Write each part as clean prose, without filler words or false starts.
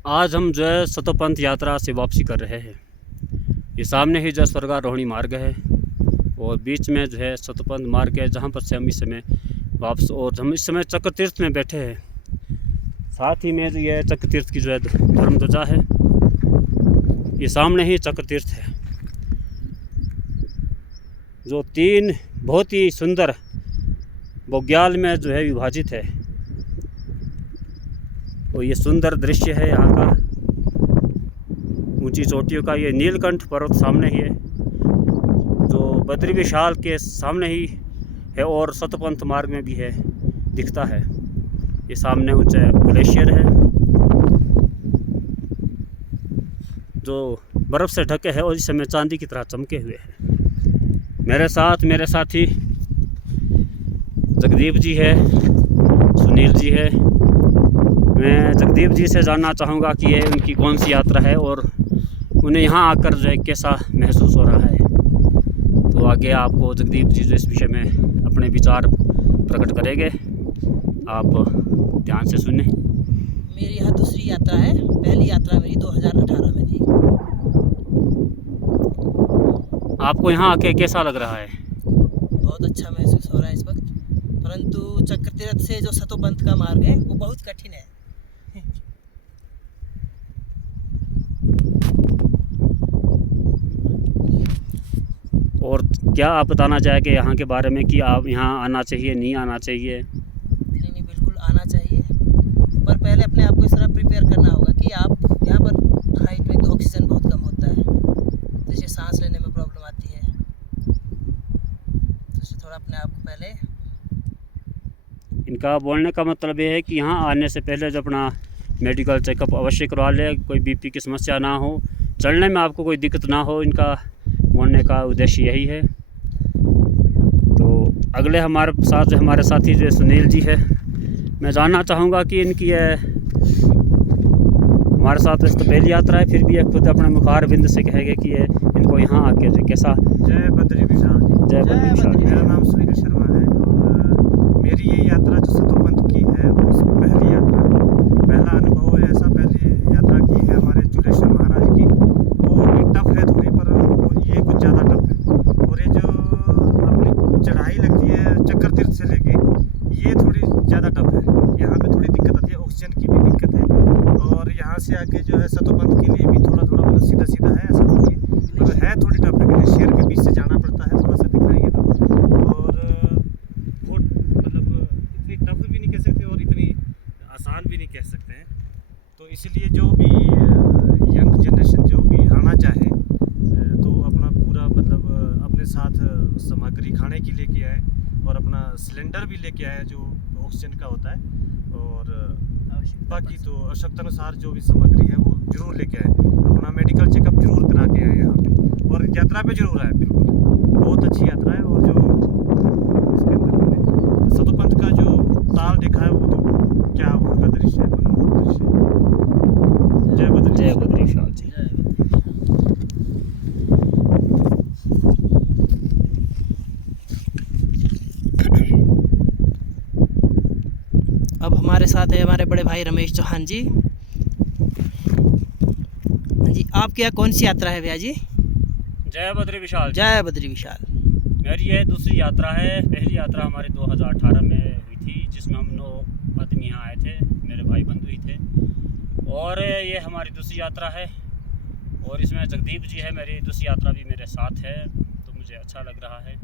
आज हम जो है सतोपंथ यात्रा से वापसी कर रहे हैं। ये सामने ही जो स्वर्गारोहणी मार्ग है और बीच में जो है सतोपंथ मार्ग है, जहाँ पर से हम इस समय वापस और हम इस समय चक्र तीर्थ में बैठे हैं। साथ ही में जो ये चक्र तीर्थ की जो है धर्म ध्वजा है, ये सामने ही चक्र तीर्थ है जो 3 बहुत ही सुंदर बुग्याल में जो है विभाजित है। और ये सुंदर दृश्य है यहाँ का, ऊंची चोटियों का। ये नीलकंठ पर्वत सामने ही है जो बद्री विशाल के सामने ही है और सतपंथ मार्ग में भी है, दिखता है। ये सामने ऊंचा ग्लेशियर है जो बर्फ़ से ढके है और इस समय चांदी की तरह चमके हुए हैं। मेरे साथ मेरे साथी जगदीप जी है, सुनील जी है। मैं जगदीप जी से जानना चाहूँगा कि ये उनकी कौन सी यात्रा है और उन्हें यहाँ आकर जो है कैसा महसूस हो रहा है। तो आगे आपको जगदीप जी जो इस विषय में अपने विचार प्रकट करेंगे, आप ध्यान से सुने। मेरी यह दूसरी यात्रा है। पहली यात्रा मेरी 2018 में थी। आपको यहाँ आके कैसा लग रहा है? बहुत अच्छा महसूस हो रहा है इस वक्त, परंतु चक्र तीर्थ से जो सतोपंथ का मार्ग है वो बहुत कठिन है। और क्या आप बताना चाहेंगे यहाँ के बारे में कि आप यहाँ आना चाहिए, नहीं आना चाहिए? नहीं, बिल्कुल आना चाहिए, पर पहले अपने आप को इस तरह प्रिपेयर करना होगा कि आप यहाँ पर हाइट में ऑक्सीजन बहुत कम होता है, जैसे सांस लेने में प्रॉब्लम आती है। तो इससे थोड़ा अपने आप को पहले, इनका बोलने का मतलब ये है कि यहाँ आने से पहले जो अपना मेडिकल चेकअप अवश्य करवा ले, कोई बीपी की समस्या ना हो, चलने में आपको कोई दिक्कत ना हो। इनका बोलने का उद्देश्य यही है। तो अगले हमारे साथ जो हमारे साथी जो सुनील जी है, मैं जानना चाहूँगा कि इनकी हमारे साथ वैसे तो पहली यात्रा है, फिर भी ये खुद अपने मुखार बिंद से कहेंगे कि ये इनको यहाँ आके जो कैसा। जय बद्री विशाल जी। जय बद्री विशाल जी। मेरा नाम सुनील शर्मा है और मेरी ये यात्रा जो सतोपंथ की है वो पहली यात्रा है। पहला अनुभव है ऐसा, पहली यात्रा की है हमारे जुलेश्वर महाराज की। वो भी टफ है थोड़ी, पर ये कुछ ज़्यादा टफ है। और ये जो अपनी चढ़ाई लगती है चक्र तीर्थ से लेके, ये थोड़ी ज़्यादा टफ है। यहाँ पे थोड़ी दिक्कत आती है, ऑक्सीजन की भी दिक्कत है। और यहाँ से आके जो है सतोपंथ के लिए भी थोड़ा थोड़ा मतलब सीधा सीधा है, ऐसा नहीं है, मतलब है थोड़ी टफ है। ग्लेशियर के बीच से जाना पड़ता है, थोड़ा सा दिखाएंगे तो। और वो मतलब इतनी टफ भी नहीं कह सकते और इतनी आसान भी नहीं कह सकते हैं। तो इसलिए जो भी यंग जनरेशन जो भी आना चाहे तो अपना पूरा मतलब अपने साथ सामग्री खाने की लेके आए और अपना सिलेंडर भी लेके आए जो ऑक्सीजन का होता है। और बाकी तो आवश्यकतानुसार जो भी सामग्री है वो जरूर लेके आए, अपना मेडिकल चेकअप जरूर करा के आए यहाँ पे, और यात्रा पे जरूर आए। बिल्कुल बहुत अच्छी यात्रा है। और जो इसके अंदर हमने सतोपंथ का जो ताल देखा है वो तो क्या उनका दृश्य है, मनमोहक दृश्य है। जय बद्री विशाल जी। अब हमारे साथ है हमारे बड़े भाई रमेश चौहान जी। हाँ जी, आपकी यहाँ कौन सी यात्रा है भैया जी? जय बद्री विशाल। जय बद्री विशाल। मेरी ये दूसरी यात्रा है। पहली यात्रा हमारी 2018 में हुई थी, जिसमें हम 9 आदमी यहाँ आए थे, मेरे भाई बंधु ही थे। और ये हमारी दूसरी यात्रा है और इसमें जगदीप जी है, मेरी दूसरी यात्रा भी मेरे साथ है, तो मुझे अच्छा लग रहा है।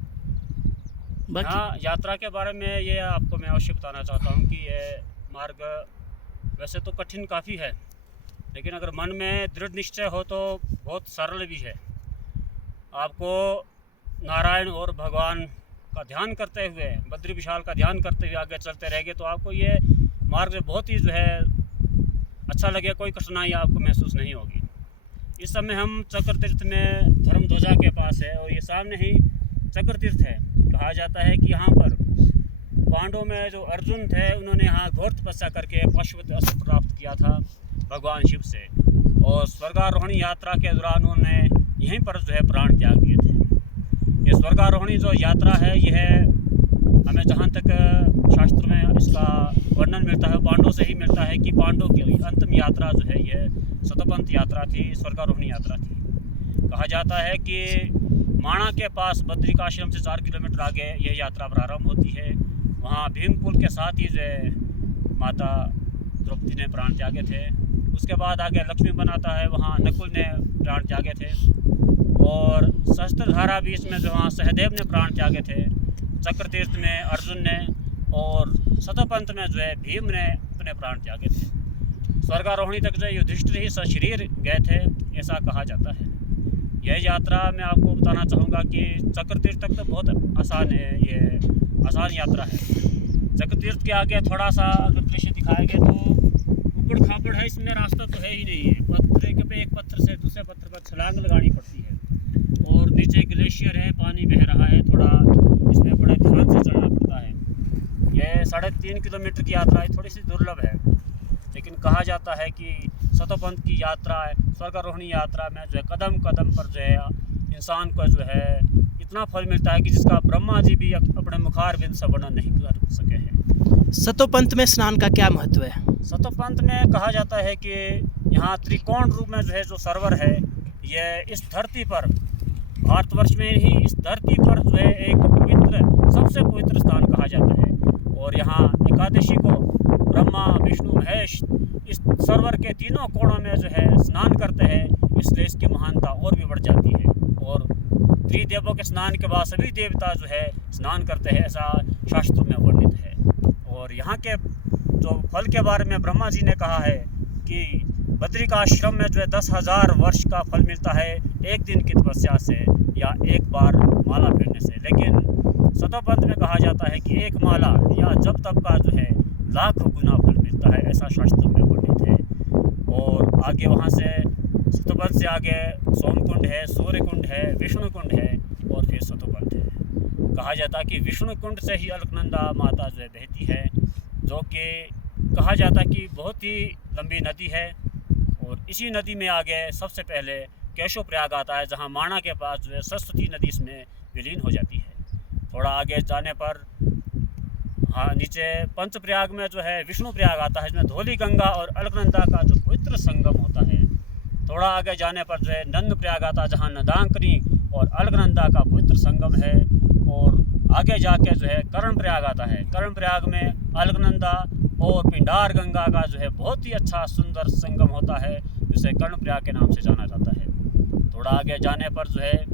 हाँ, यात्रा के बारे में ये आपको मैं अवश्य बताना चाहता हूँ कि ये मार्ग वैसे तो कठिन काफ़ी है, लेकिन अगर मन में दृढ़ निश्चय हो तो बहुत सरल भी है। आपको नारायण और भगवान का ध्यान करते हुए, बद्री विशाल का ध्यान करते हुए आगे चलते रहेंगे तो आपको ये मार्ग बहुत ही जो है अच्छा लगेगा, कोई कठिनाई आपको महसूस नहीं होगी। इस समय हम चक्र तीर्थ में धर्म ध्वजा के पास है और ये सामने ही चक्र तीर्थ है। कहा जाता है कि यहाँ पर पांडवों में जो अर्जुन थे, उन्होंने यहाँ घोर तपस्या करके पाशुपत अस्त्र प्राप्त किया था भगवान शिव से, और स्वर्गारोहणी यात्रा के दौरान उन्होंने यहीं पर जो है प्राण त्याग दिए थे। ये स्वर्गारोहणी जो यात्रा है, यह हमें जहाँ तक शास्त्र में इसका वर्णन मिलता है, पांडवों से ही मिलता है कि पांडवों की अंतिम यात्रा जो है यह शतपंथ यात्रा थी, स्वर्गारोहणी यात्रा थी। कहा जाता है कि माणा के पास बद्रिकाश्रम से 4 किलोमीटर आगे यह यात्रा प्रारंभ होती है। वहाँ भीमकुल के साथ ही जो है माता द्रौपदी ने प्राण त्यागे थे। उसके बाद आगे लक्ष्मी बनाता है, वहाँ नकुल ने प्राण त्यागे थे। और सहस्त्रधारा बीच में जो वहाँ सहदेव ने प्राण त्यागे थे। चक्रतीर्थ में अर्जुन ने और शतपंथ में जो है भीम ने अपने प्राण त्यागे थे। स्वर्गारोहणी तक जो युधिष्ठिर ही सशरीर गए थे, ऐसा कहा जाता है। यह यात्रा मैं आपको बताना चाहूँगा कि चक्रतीर्थ तक तो बहुत आसान है, ये आसान यात्रा है। चक्रतीर्थ के आगे थोड़ा सा अगर दृश्य दिखाएंगे तो ऊबड़ खाबड़ है, इसमें रास्ता तो है ही नहीं है। पत्थर पे एक पत्थर से दूसरे पत्थर पर छलांग लगानी पड़ती है और नीचे ग्लेशियर है, पानी बह रहा है, थोड़ा इसमें बड़े ध्यान से चलना पड़ता है। यह 3.5 किलोमीटर की यात्रा है, थोड़ी सी दुर्लभ है, लेकिन कहा जाता है कि शतपंथ की यात्रा स्वर्गारोहणी यात्रा में जो है कदम कदम पर जो है इंसान को जो है इतना फल मिलता है कि जिसका ब्रह्मा जी भी अपने मुखारबिंद से वर्णन नहीं कर सके हैं। शतपंथ में स्नान का क्या महत्व है? शतपंथ में कहा जाता है कि यहाँ त्रिकोण रूप में जो है जो सरोवर है, यह इस धरती पर, भारतवर्ष में ही इस धरती पर जो है एक पवित्र, सबसे पवित्र स्थान कहा जाता है। और यहाँ एकादशी को ब्रह्मा विष्णु महेश इस सरोवर के तीनों कोणों में जो है स्नान करते हैं, इसलिए इसकी महानता और भी बढ़ जाती है। और त्रिदेवों के स्नान के बाद सभी देवता जो है स्नान करते हैं, ऐसा शास्त्र में वर्णित है। और यहाँ के जो फल के बारे में ब्रह्मा जी ने कहा है कि बद्रिकाश्रम में जो है 10,000 वर्ष का फल मिलता है एक दिन की तपस्या से या एक बार माला फेरने से। लेकिन शतपंथ में कहा जाता है कि एक माला या जब तक का जो है लाखों गुना फल मिलता है, ऐसा शास्त्र में वर्णित है। और आगे वहाँ से शतपंथ से आगे सोमकुंड है, सूर्यकुंड है, विष्णुकुंड है और फिर शतपंथ है। कहा जाता है कि विष्णुकुंड से ही अलकनंदा माता जो है बहती है, जो कि कहा जाता है कि बहुत ही लंबी नदी है। और इसी नदी में आगे सबसे पहले केशव प्रयाग आता है, जहाँ माणा के पास जो है सरस्वती नदी इसमें विलीन हो जाती है। थोड़ा आगे जाने पर नीचे पंचप्रयाग में जो है विष्णु प्रयाग आता है, इसमें धौली गंगा और अलकनंदा का जो पवित्र संगम होता है। थोड़ा आगे जाने पर जो है नंद प्रयाग आता है, जहाँ नदांकनी और अलकनंदा का पवित्र संगम है। और आगे जाके जो है कर्ण प्रयाग आता है। कर्ण प्रयाग में अलकनंदा और पिंडार गंगा का जो है बहुत ही अच्छा सुंदर संगम होता है, जिसे कर्ण प्रयाग के नाम से जाना जाता है। थोड़ा आगे जाने पर जो है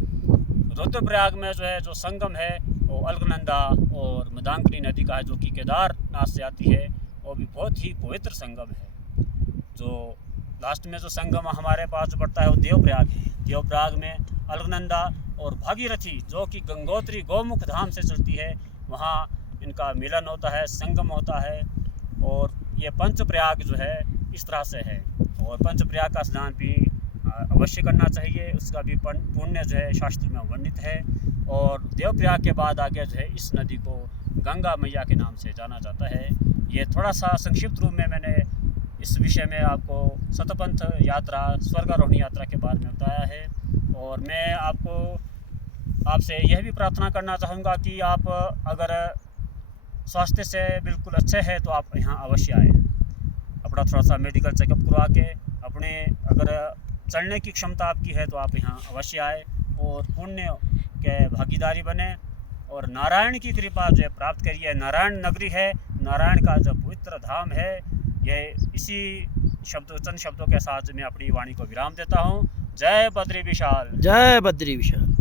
रुद्रप्रयाग में जो है जो संगम है वो अलकनंदा और मदांकनी नदी का है, जो कि केदारनाथ से आती है। वो भी बहुत ही पवित्र संगम है। जो लास्ट में जो संगम हमारे पास जो पड़ता है वो देवप्रयाग है। देवप्रयाग में अलकनंदा और भागीरथी, जो कि गंगोत्री गौमुख धाम से चलती है, वहाँ इनका मिलन होता है, संगम होता है। और ये पंचप्रयाग जो है इस तरह से है। और पंचप्रयाग का स्नान भी अवश्य करना चाहिए, उसका भी पुण्य जो है शास्त्र में वर्णित है। और देवप्रयाग के बाद आगे जो है इस नदी को गंगा मैया के नाम से जाना जाता है। ये थोड़ा सा संक्षिप्त रूप में मैंने इस विषय में आपको शतपंथ यात्रा, स्वर्गारोहणी यात्रा के बारे में बताया है। और मैं आपसे यह भी प्रार्थना करना चाहूँगा कि आप अगर स्वास्थ्य से बिल्कुल अच्छे हैं तो आप यहाँ अवश्य आए, अपना थोड़ा सा मेडिकल चेकअप करवा के, अपने अगर चलने की क्षमता आपकी है तो आप यहाँ अवश्य आए और पुण्य के भागीदारी बने और नारायण की कृपा जो है प्राप्त करिए। नारायण नगरी है, नारायण का जो पवित्र धाम है। यह इसी चंद शब्दों के साथ मैं अपनी वाणी को विराम देता हूँ। जय बद्री विशाल। जय बद्री विशाल।